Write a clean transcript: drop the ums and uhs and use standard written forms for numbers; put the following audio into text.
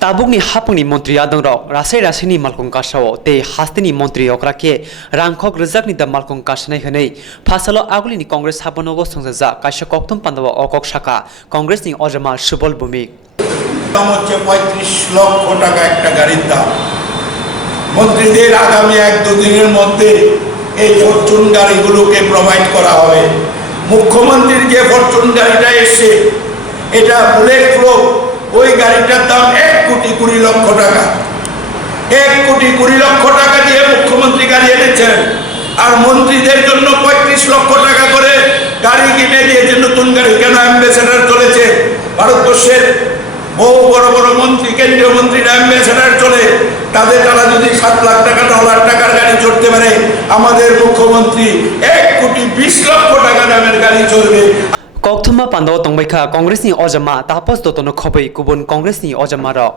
Tabukni hapungni Montri Adongrok, Rasini Malkong Kasao, te Hastini Montri Okrake, Rankok Rezakni the Malkong Kasane Hane, Pasalo Agulini Congress Habonogo Sonza, Kasha Kokthum Pandao Okok Sakha, Congressni Ojama Subal Bhowmik. Tamo 35 লক্ষ টাকা একটা গাড়ির দাম মন্ত্রীদের আগামী 1-2 দিনের মধ্যে এই ফরচুন গাড়িগুলোকে প্রোভাইড করা হবে মুখ্যমন্ত্রীর যে ফরচুন গাড়িটা এসে এটা বুলেট প্রুফ ওই গাড়িটার দাম 1 কোটি 20 লক্ষ টাকা 1 কোটি 20 লক্ষ টাকা দিয়ে মুখ্যমন্ত্রী গাড়ি এনেছেন আর মন্ত্রীদের জন্য 35 লক্ষ টাকা করে গাড়ি কিনে দিয়েছেন নতুন গাড়ি কেন অ্যাম্বাসেডর চলেছে ভারতবর্ষের বহু বড় বড় মন্ত্রী কেন্দ্রীয় মন্ত্রীরা অ্যাম্বাসেডর চলে তারা যদি 7 লাখ টাকা ডলার টাকার গাড়ি চড়তে পারে আমাদের মুখ্যমন্ত্রী 1 কোটি 20 লক্ষ টাকা দামের গাড়ি চড়বে Kokthum Pandao Tongbaikha Congressni Ojama tapos dotono khobai kubun Congressni Ojama ro